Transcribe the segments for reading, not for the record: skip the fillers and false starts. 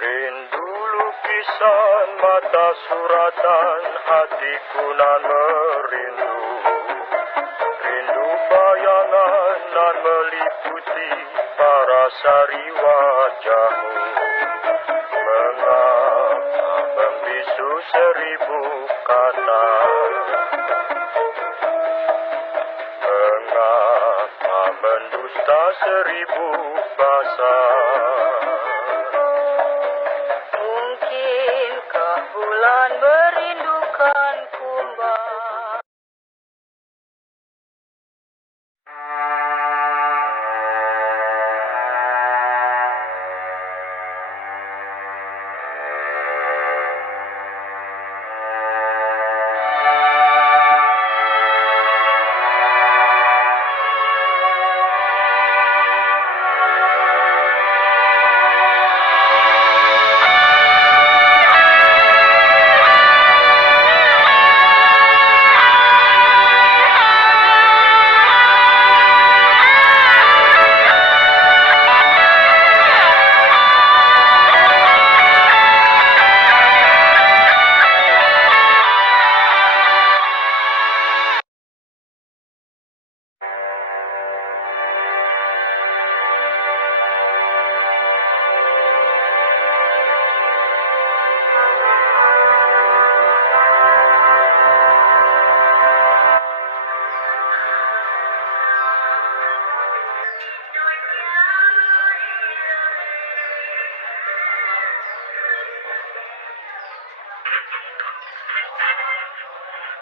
Rindu lukisan mata suratan hatiku nan merindu. Rindu bayangan nan meliputi parasari wajahmu. Mengapa membisu seribu kata? Mengapa mendusta seribu bahasa? Mungkinkah bulan merindukan kumbang?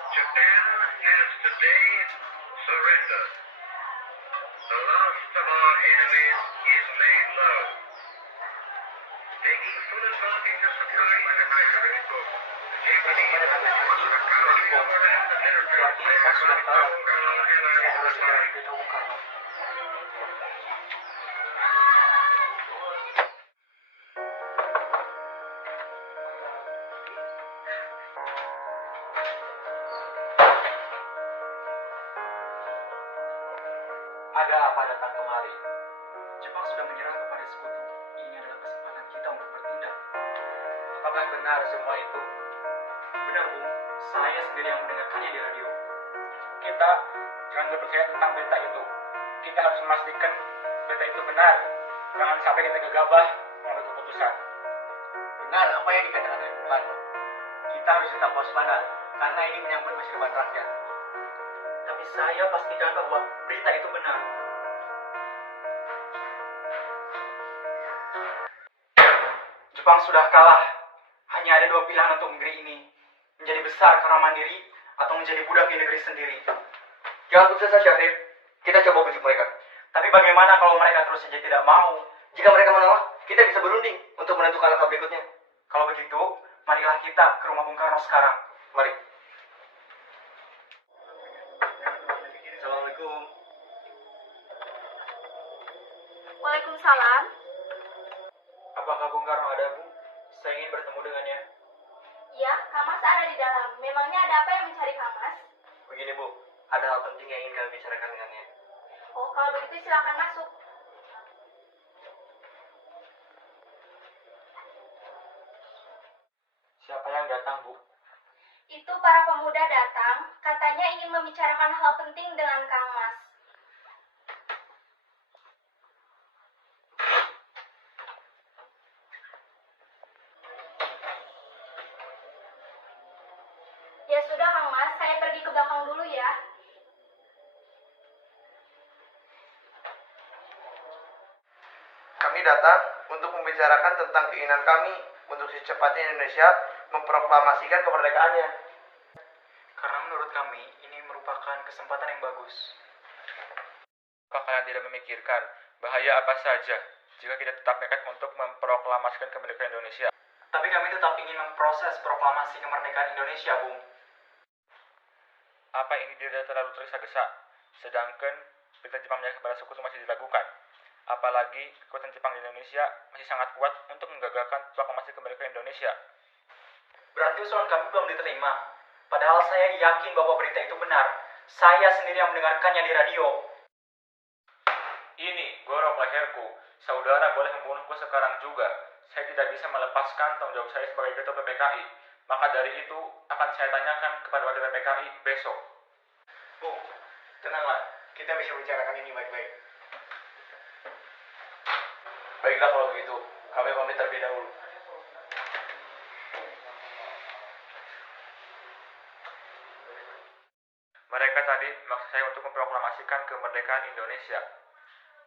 Japan has today surrendered. The last of our enemies is laid low. Taking full advantage of surprise and Japanese overran the military plan of Tonga and Ireland. Ada apa datang kemari? Jepang sudah menyerah kepada sekutu. Ini adalah kesempatan kita untuk bertindak. Apakah benar semua itu? Benar, Bu. Saya sendiri yang mendengarkannya di radio. Kita jangan berpercaya tentang berita itu. Kita harus memastikan berita itu benar. Jangan sampai kita gegabah mengambil keputusan. Benar apa yang dikatakan oleh Bupati. Kita harus tetap waspada karena ini menyangkut masa depan rakyat. Tapi saya pastikan bahwa berita itu benar. Jepang sudah kalah. Hanya ada dua pilihan untuk negeri ini. Menjadi besar karena mandiri atau menjadi budak di negeri sendiri. Jangan putus asa, Syarif. Kita coba bujuk mereka. Tapi bagaimana kalau mereka terus saja tidak mau? Jika mereka menolak, kita bisa berunding untuk menentukan langkah berikutnya. Kalau begitu, marilah kita ke rumah Bung Karno sekarang. Mari. Assalamualaikum. Waalaikumsalam. Apakah Bung Karno ada, Bu? Saya ingin bertemu dengannya. Ya, Kamas ada di dalam. Memangnya ada apa yang mencari Kamas? Begini, Bu. Ada hal penting yang ingin kami bicarakan dengannya. Oh, kalau begitu silakan masuk. Siapa yang datang, Bu? Itu para pemuda datang, katanya ingin membicarakan hal penting dengan Kang Mas. Ya sudah Kang Mas, saya pergi ke belakang dulu ya. Kami datang untuk membicarakan tentang keinginan kami untuk secepatnya Indonesia memproklamasikan kemerdekaannya. Karena menurut kami, ini merupakan kesempatan yang bagus. Apakah kalian tidak memikirkan bahaya apa saja jika kita tetap nekat untuk memproklamasikan kemerdekaan Indonesia? Tapi kami tetap ingin memproses proklamasi kemerdekaan Indonesia, Bung. Apa ini tidak terlalu tergesa-gesa? Sedangkan perintah Jepang menyerah kepada sekutu masih dilakukan. Apalagi kekuatan Jepang di Indonesia masih sangat kuat untuk menggagalkan proklamasi kemerdekaan Indonesia. Berarti usulan kami belum diterima. Padahal saya yakin bahwa berita itu benar. Saya sendiri yang mendengarkannya di radio. Ini gorok leherku. Saudara boleh membunuhku sekarang juga. Saya tidak bisa melepaskan tanggung jawab saya sebagai ketua PPKI. Maka dari itu akan saya tanyakan kepada wakil PPKI besok. Bung, tenanglah. Kita bisa bicarakan ini baik-baik. Baiklah kalau begitu, kami pamit terlebih dahulu. Mereka tadi memaksa saya untuk memproklamasikan kemerdekaan Indonesia.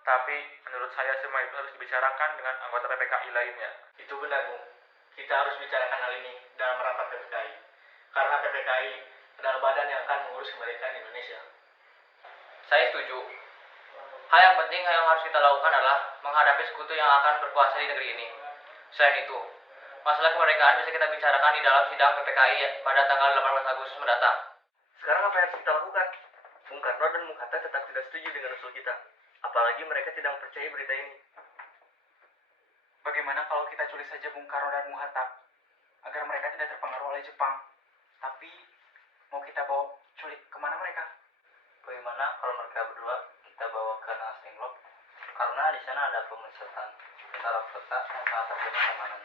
Tapi menurut saya semua itu harus dibicarakan dengan anggota PPKI lainnya. Itu benar, Bung. Kita harus bicarakan hal ini dalam rapat PPKI. Karena PPKI adalah badan yang akan mengurus kemerdekaan Indonesia. Saya setuju. Hal yang penting yang harus kita lakukan adalah menghadapi sekutu yang akan berkuasa di negeri ini. Selain itu, masalah kemerdekaan bisa kita bicarakan di dalam sidang PPKI pada tanggal 18 Agustus mendatang. Sekarang apa yang harus kita lakukan? Bung Karno dan Bung Hatta tetap tidak setuju dengan usul kita. Apalagi mereka tidak mempercayai berita ini. Bagaimana kalau kita culik saja Bung Karno dan Bung Hatta agar mereka tidak terpengaruh oleh Jepang? Tapi mau kita bawa culik kemana mereka? Bagaimana kalau mereka berdua kita bawa ke Nasenglok? Karena di sana ada pemusatan tentara kota yang sangat terbunuh keamanan.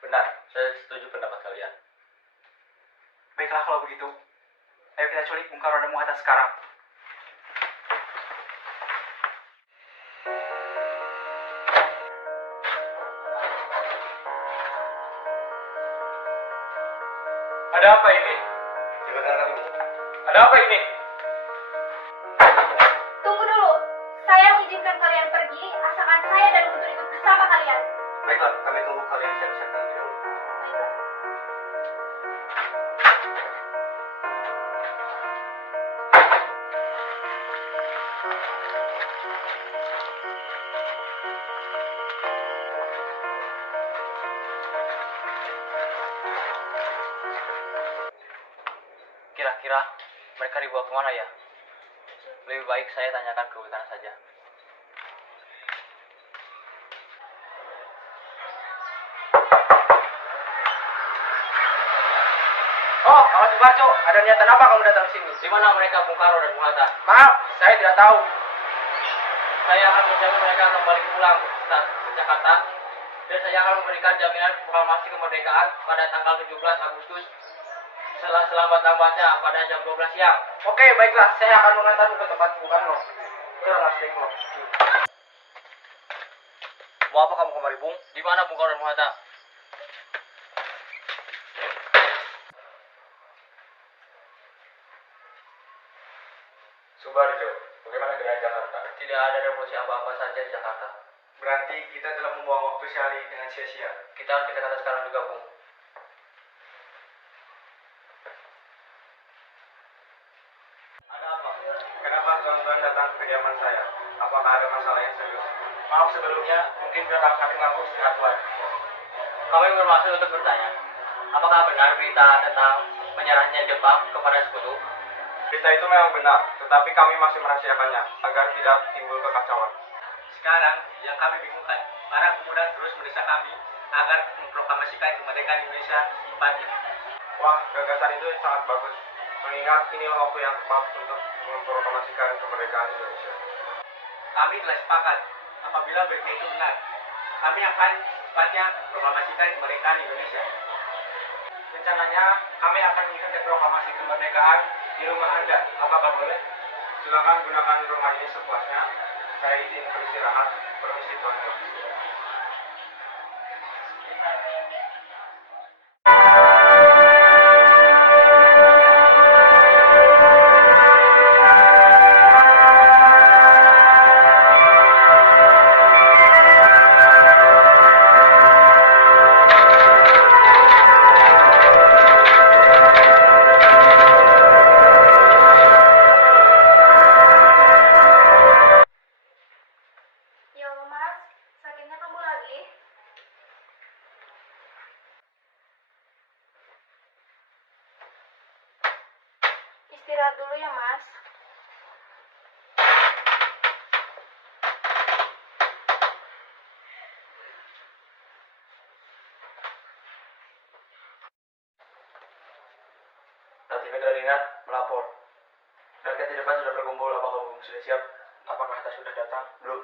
Benar, Saya setuju pendapat kalian. baiklah kalau begitu. Ayo kita culik Bung Karno dan Bung Hatta sekarang. Ada apa ini? Sebenarnya, Bung. Ada apa ini? Tunggu dulu. Saya mengizinkan kalian pergi, asalkan saya dan Guntur ikut bersama kalian. Baiklah, kami tunggu kalian siap-siap terlebih dahulu. Baiklah. Kira-kira mereka dibawa kemana ya? Lebih baik saya tanyakan ke hutan saja. Oh, Mas Subarjo, ada niatan apa kamu datang ke sini? Di mana mereka Bung Karno dan Bung Hatta? Maaf, saya tidak tahu. Saya akan menjamin mereka kembali pulang ke Jakarta dan saya akan memberikan jaminan proklamasi kemerdekaan pada tanggal 17 Agustus selambat-lambatnya pada jam 12 siang. Oke, baiklah, saya akan mengantarmu ke tempat Bung Karno. Ke Nasenglok. Mau apa kamu kemari, Bung? Di mana Bung Karno dan Bung Hatta? Subarjo, bagaimana keadaan Jakarta? Tidak ada revolusi apa-apa saja di Jakarta. Berarti kita telah membuang waktu sehari dengan sia-sia. Kita harus ke Jakarta sekarang juga, Bung. Ada apa? Kenapa kawan-kawan datang ke kediaman saya? Apakah ada masalah yang serius? Maaf sebelumnya, mungkin belakang kami mengganggu istirahat Tuan. Kami bermaksud untuk bertanya, apakah benar berita tentang menyerahnya Jepang kepada sekutu? Berita itu memang benar, tetapi kami masih merahasiakannya agar tidak timbul kekacauan. Sekarang, yang kami bingungkan, para pemuda terus mendesak kami agar memproklamasikan kemerdekaan Indonesia secepatnya. Wah, gagasan itu sangat bagus. Mengingat inilah waktu yang tepat untuk memproklamasikan kemerdekaan Indonesia. Kami telah sepakat, apabila berita itu benar, kami akan secepatnya memproklamasikan kemerdekaan Indonesia. Rencananya, kami akan mengikuti proklamasi kemerdekaan di rumah Anda. Apakah boleh? Silakan gunakan rumah ini sepuasnya. Saya izin beristirahat. Permisi, Tuan. Yo, Mas, sakitnya kambuh lagi? Istirahat dulu ya, Mas. Latif Radinat melapor. Rakyat di depan sudah berkumpul. Apakah Bung sudah siap? Apakah Hatta sudah datang? datang. Belum.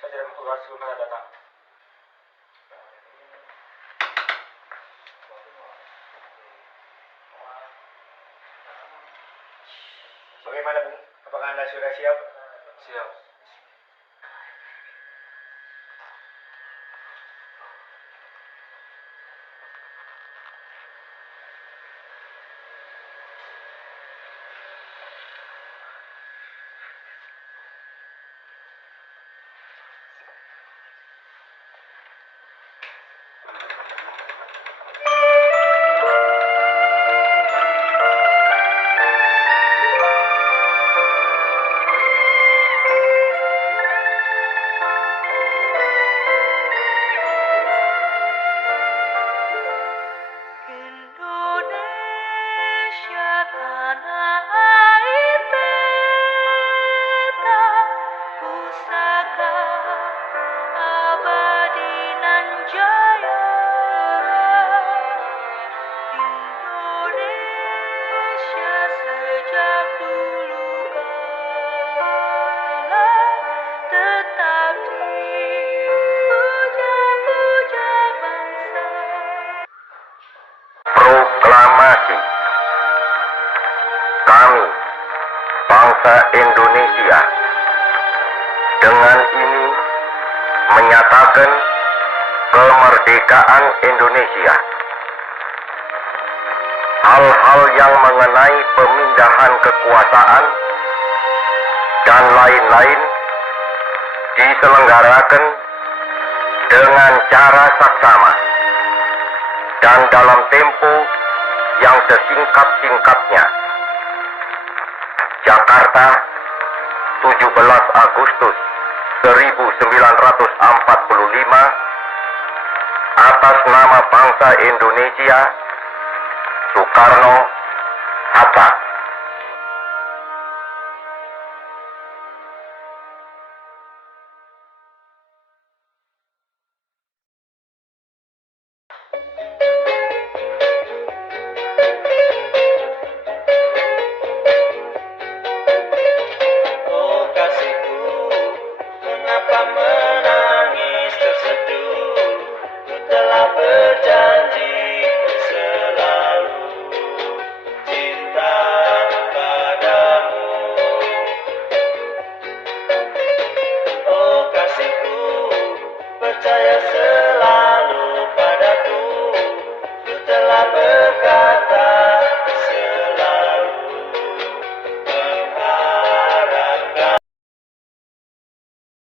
Saya tidak mau keluar sebelum kalian datang. Bagaimana, Bung? Apakah Anda sudah siap? Siap. Indonesia tanah air beta, pusaka abadi nan jaya. Indonesia sejak dulu kala tetap dipuja-puja bangsa. Proklamasi. Kami, bangsa Indonesia, dengan ini menyatakan kemerdekaan Indonesia. Hal-hal yang mengenai pemindahan kekuasaan dan lain-lain diselenggarakan dengan cara saksama dan dalam tempo yang sesingkat-singkatnya. Jakarta, 17 Agustus 1945, atas nama bangsa Indonesia, Soekarno-Hatta.